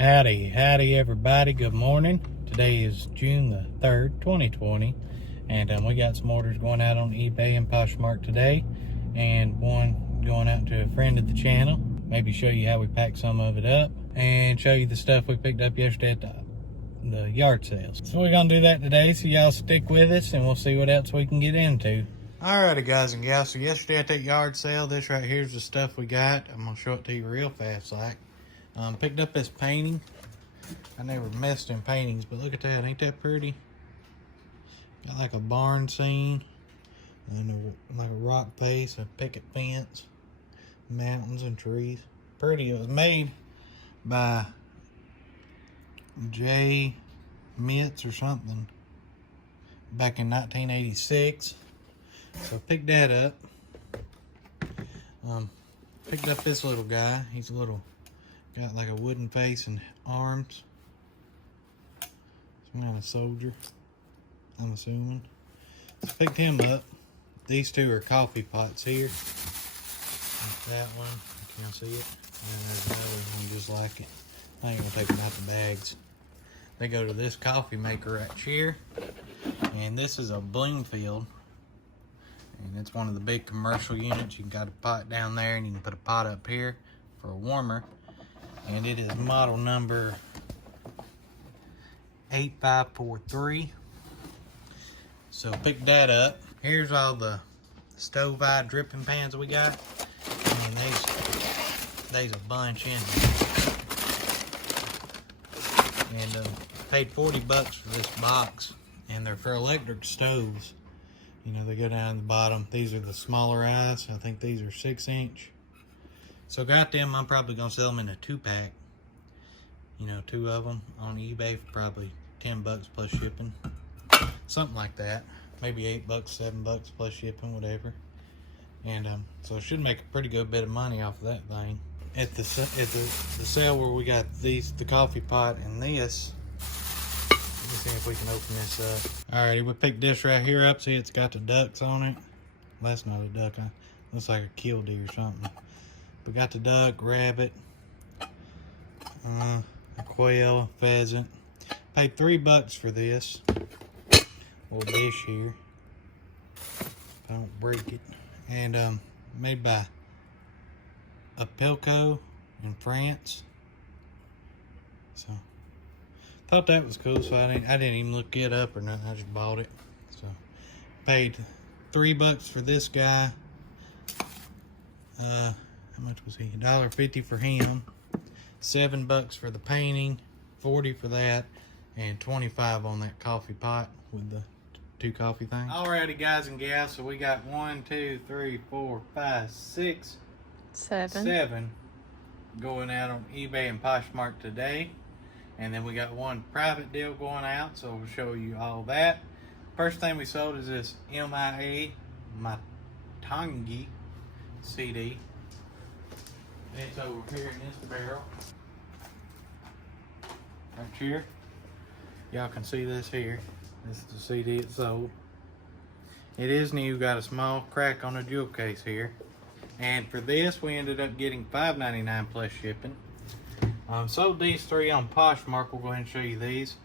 Howdy everybody, good morning. Today is June the 3rd, 2020, and we got some orders going out on eBay and Poshmark today, and one going out to a friend of the channel. Maybe show you how we pack some of it up, and show you the stuff we picked up yesterday at the yard sales. So we're gonna do that today, so y'all stick with us and we'll see what else we can get into. Alrighty guys and gals, so yesterday at that yard sale, this right here is the stuff we got. I'm gonna show it to you real fast like. Picked up this painting. I never messed in paintings, but look at that. Ain't that pretty? Got like a barn scene, and like a rock face, a picket fence, mountains and trees. Pretty. It was made by J. Mitz or something back in 1986. So picked that up. Picked up this little guy. He's a little, got like a wooden face and arms. Some kind of soldier, I'm assuming. So picked him up. These two are coffee pots here. Like that one, you can't see it. And there's another one just like it. I ain't gonna take them out the bags. They go to this coffee maker right here. And this is a Bloomfield. And it's one of the big commercial units. You got a pot down there and you can put a pot up here for a warmer. And it is model number 8543. So pick that up. Here's all the stove eye dripping pans we got. And there's a bunch in there. And paid 40 bucks for this box. And they're for electric stoves. You know, they go down the bottom. These are the smaller eyes. I think these are 6-inch. So got them. I'm probably gonna sell them in a 2-pack. You know, 2 of them on eBay for probably 10 bucks plus shipping. Something like that. Maybe 8 bucks, 7 bucks plus shipping, whatever. And so it should make a pretty good bit of money off of that thing. At the sale where we got the coffee pot and this. Let me see if we can open this up. Alrighty, we picked this right here up. See, it's got the ducks on it. Well, that's not a duck. Looks like a killdeer or something. We got the duck, rabbit, a quail, pheasant. Paid 3 bucks for this little dish here. If I don't break it. And made by Apilco in France. So thought that was cool. So I didn't even look it up or nothing. I just bought it. So paid 3 bucks for this guy. How much was he? $1.50 for him. 7 bucks for the painting. 40 for that. And 25 on that coffee pot with the 2 coffee things. Alrighty, guys and gals. So we got 1, 2, 3, 4, 5, 6, 7 going out on eBay and Poshmark today. And then we got 1 private deal going out. So we'll show you all that. First thing we sold is this MIA Matangi CD. It's over here in this barrel. Right here. Y'all can see this here. This is the CD it sold. It is new, got a small crack on the jewel case here. And for this, we ended up getting $5.99 plus shipping. Sold these 3 on Poshmark. We'll go ahead and show you these.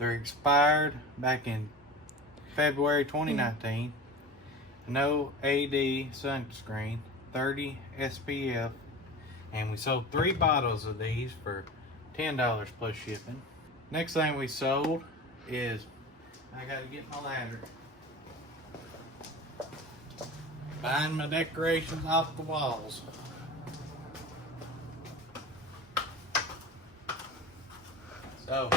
They're expired back in February 2019. No AD sunscreen, 30 SPF. And we sold 3 bottles of these for $10 plus shipping. Next thing we sold is, I gotta get my ladder. Buying my decorations off the walls. So,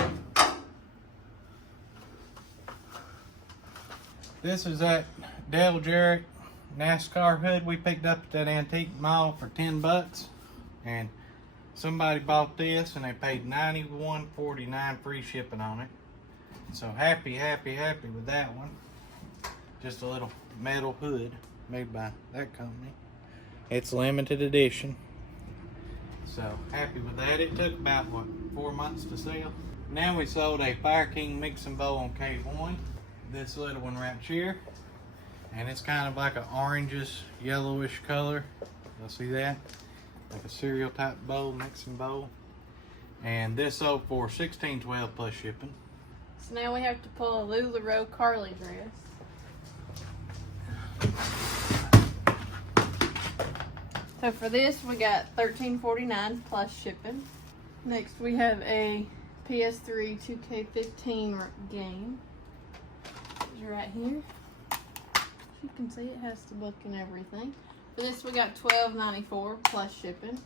this is that Dale Jarrett NASCAR hood we picked up at that antique mall for 10 bucks. And somebody bought this and they paid $91.49 free shipping on it. So happy with that one. Just a little metal hood made by that company. It's limited edition. So happy with that. It took about, what, 4 months to sell. Now we sold a Fire King mixing bowl on K1. This little one right here. And it's kind of like an orangish, yellowish color. You'll see that? Like a cereal type bowl, mixing bowl. And this sold for $16.12 plus shipping. So now we have to pull a LuLaRoe Carly dress. So for this we got $13.49 plus shipping. Next we have a PS3 2K15 game. It's right here. You can see it has the book and everything. For this we got $12.94 plus shipping.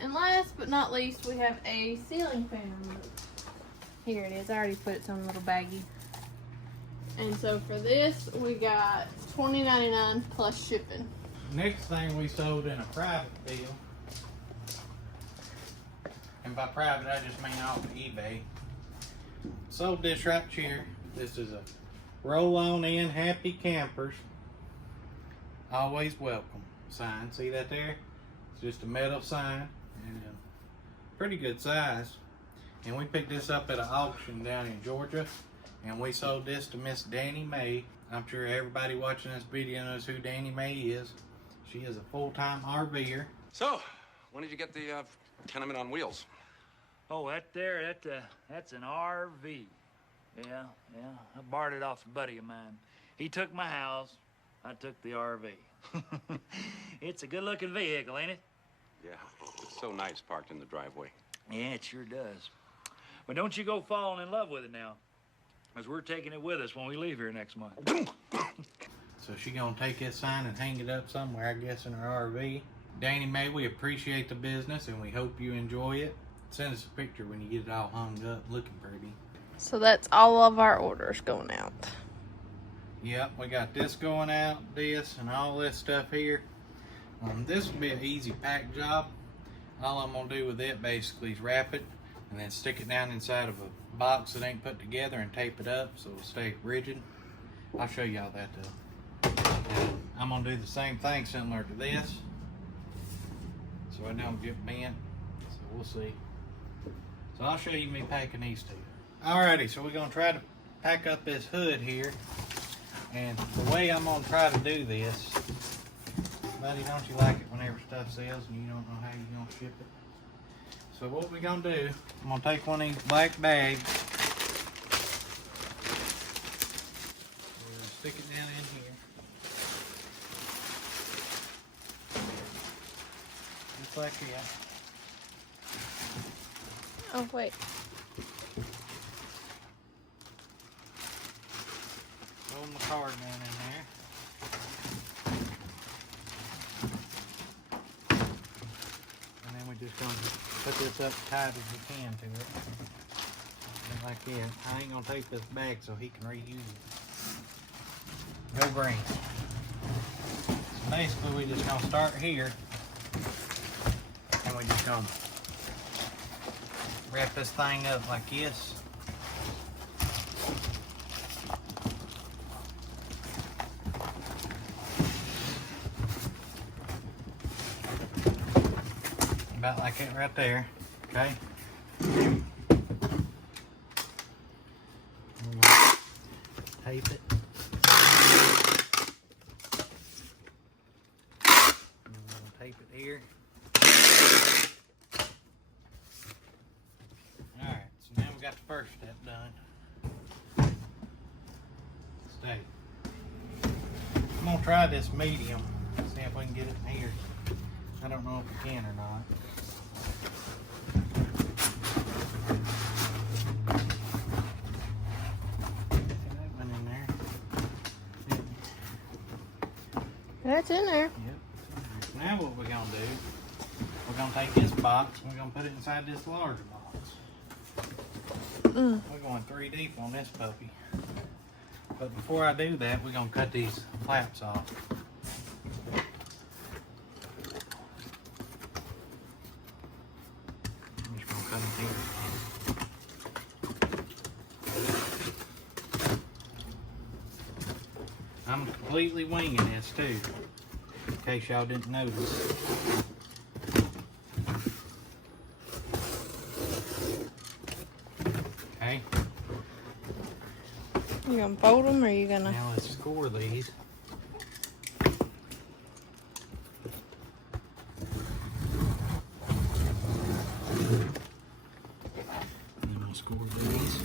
And last but not least we have a ceiling fan remote. Here it is. I already put its own little baggie. And so for this we got $20.99 plus shipping. Next thing we sold in a private deal, and by private I just mean off of eBay. Sold this right here. This is a roll-on in Happy Campers, always welcome sign. See that there? It's just a metal sign and a pretty good size. And we picked this up at an auction down in Georgia, and we sold this to Miss Danny Mae. I'm sure everybody watching this video knows who Danny Mae is. She is a full-time RVer. So, when did you get the tenement on wheels? Oh, that's an RV. Yeah. I borrowed it off a buddy of mine. He took my house, I took the RV. It's a good-looking vehicle, ain't it? Yeah, it's so nice parked in the driveway. Yeah, it sure does. But don't you go falling in love with it now, because we're taking it with us when we leave here next month. So she gonna take this sign and hang it up somewhere, I guess, in her RV. Danny Mae, we appreciate the business and we hope you enjoy it. Send us a picture when you get it all hung up, looking pretty. So that's all of our orders going out. Yep, we got this going out, this, and all this stuff here. This will be an easy pack job. All I'm gonna do with it basically is wrap it and then stick it down inside of a box that ain't put together and tape it up so it'll stay rigid. I'll show y'all that though. And I'm gonna do the same thing similar to this so I don't get bent. So we'll see. So I'll show you me packing these two. Alrighty, so we're gonna try to pack up this hood here. And the way I'm gonna try to do this, buddy, don't you like it whenever stuff sells and you don't know how you're gonna ship it? So what we're gonna do, I'm gonna take one of these black bags. We're gonna stick it down in here. Just like that. Oh, wait. Roll my card down in there. And then we're just going to put this up tight as we can to it. Just like that. I ain't going to take this back so he can reuse it. Go green. So basically we're just going to start here. And we're just going to wrap this thing up like this. About like it right there, okay? We're gonna tape it. And we're gonna tape it here. Alright, so now we got the first step done. Stay. I'm gonna try this medium, see if we can get it in here. I don't know if we can or not. That went in there. That's in there. Yep. Now what we're gonna do, we're gonna take this box and we're gonna put it inside this larger box. We're going 3 deep on this puppy. But before I do that, we're gonna cut these flaps off. I'm just gonna cut them here. I'm completely winging this too, in case y'all didn't notice. Okay. You gonna fold them or you gonna? Now let's score these. Score these.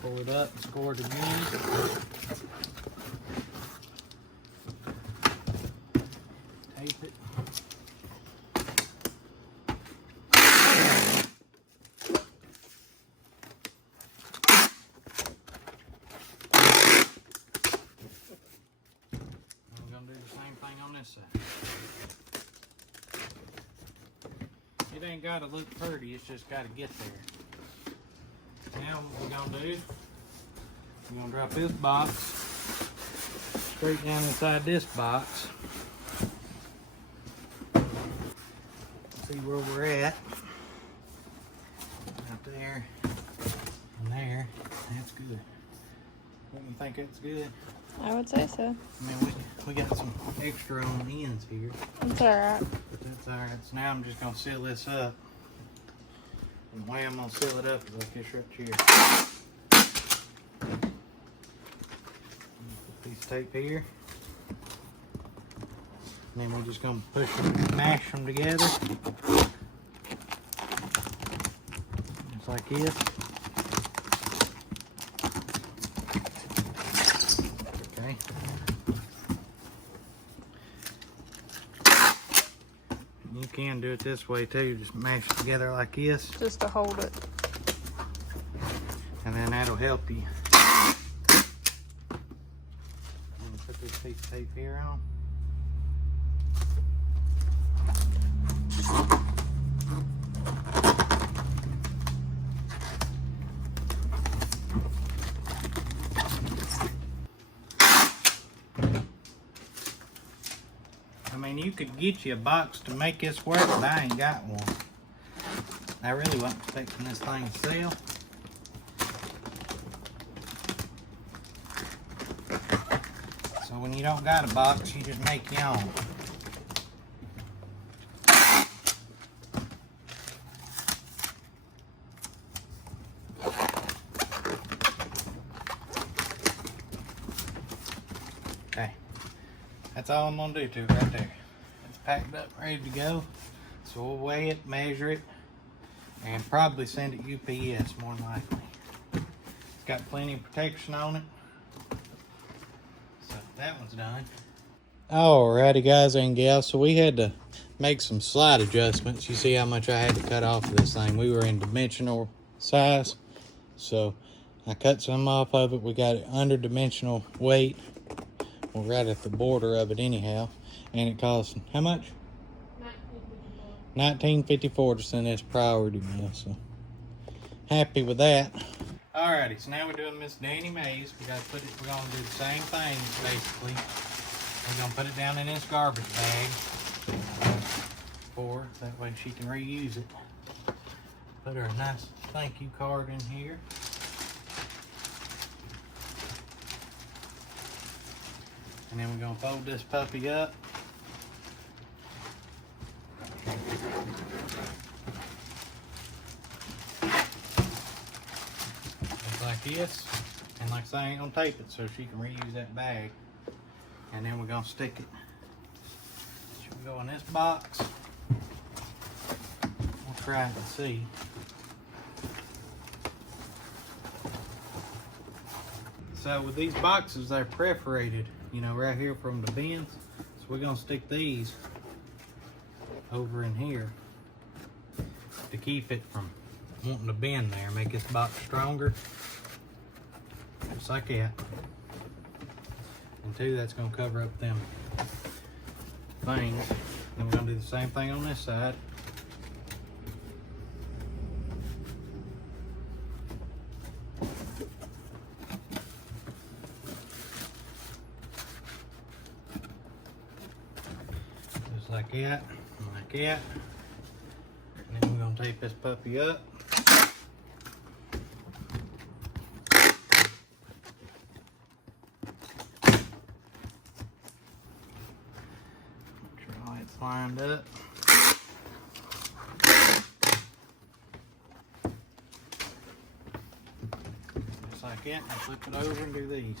Pull it up and score it again. Tape it. I'm gonna do the same thing on this side. It ain't gotta look pretty, it's just gotta get there. Now what we're gonna do, we're gonna drop this box straight down inside this box. See where we're at. Right there and there. That's good. Wouldn't you think that's good? I would say so. I mean, we got some extra on the ends here. It's alright. But that's alright. So now I'm just gonna seal this up. And the way I'm gonna seal it up is like this right here. Put piece of tape here. And then we're just gonna push them, mash them together. Just like this. Okay. You can do it this way too, just mash it together like this. Just to hold it. And then that'll help you. Put this piece of tape here on. I mean, you could get you a box to make this work, but I ain't got one. I really wasn't expecting this thing to sell. So when you don't got a box, you just make your own. Okay, that's all I'm gonna do to it right there. It's packed up, ready to go. So we'll weigh it, measure it, and probably send it UPS more than likely. It's got plenty of protection on it. So that one's done. Alrighty guys and gals, so we had to make some slight adjustments. You see how much I had to cut off of this thing. We were in dimensional size, so I cut some off of it. We got it under dimensional weight. We're right at the border of it anyhow, and it cost how much? $19.54 to send this priority mail. So happy with that. Alrighty, so now we're doing Miss Danny Mae's. We're gonna do the same thing basically. We're gonna put it down in this garbage bag for that way she can reuse it. Put her a nice thank you card in here. And then we're gonna fold this puppy up. Just like this. And like I say, I ain't gonna tape it so she can reuse that bag. And then we're gonna stick it. Should go in this box. We'll try it and see. So with these boxes, they're perforated, you know, right here from the bins. So we're gonna stick these over in here to keep it from wanting to bend there, make this box stronger. Just like that. And two, that's gonna cover up them things. Then we're gonna do the same thing on this side. Just like that, and like that. And then we're gonna tape this puppy up. Lined up. Just like that, and flip it over and do these.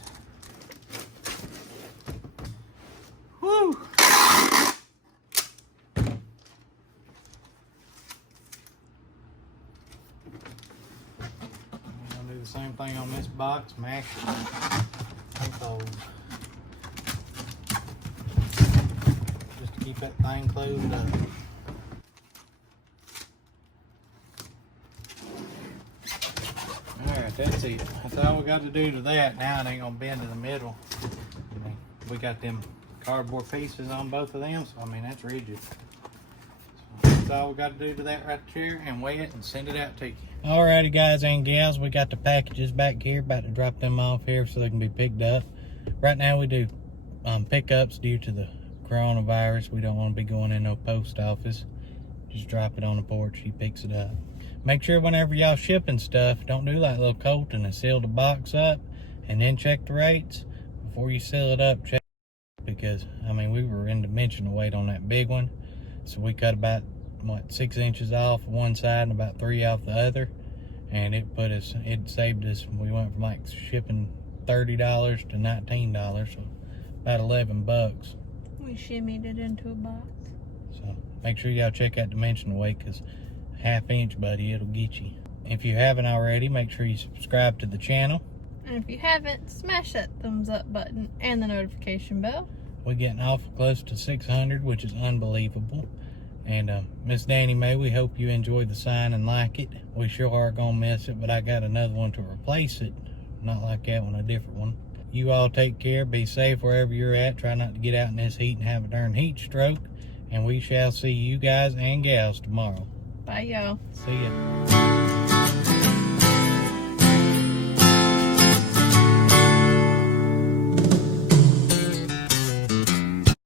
Woo! I'll do the same thing on this box, max it fold. Just to keep that thing closed up. Alright, that's it. That's all we got to do to that. Now it ain't gonna bend in the middle. I mean, we got them cardboard pieces on both of them, so I mean that's rigid. So that's all we got to do to that right there, and weigh it and send it out to you. Alrighty guys and gals, we got the packages back here, about to drop them off here so they can be picked up. Right now we do pickups due to the coronavirus. We don't want to be going in no post office. Just drop it on the porch, he picks it up. Make sure whenever y'all shipping stuff, don't do like little Colton and seal the box up and then check the rates. Before you seal it up, check, because I mean we were in dimensional weight on that big one, so we cut about 6 inches off one side and about 3 off the other, and it saved us. We went from like shipping $30 to $19, so about 11 bucks. We shimmied it into a box. So make sure y'all check out dimensional weight, because half-inch, buddy, it'll get you. If you haven't already, make sure you subscribe to the channel. And if you haven't, smash that thumbs up button and the notification bell. We're getting awful close to 600, which is unbelievable. And Miss Danny Mae, we hope you enjoyed the sign and like it. We sure are gonna miss it, but I got another one to replace it. Not like that one, a different one. You all take care, be safe wherever you're at. Try not to get out in this heat and have a darn heat stroke. And we shall see you guys and gals tomorrow. Bye, y'all. See ya.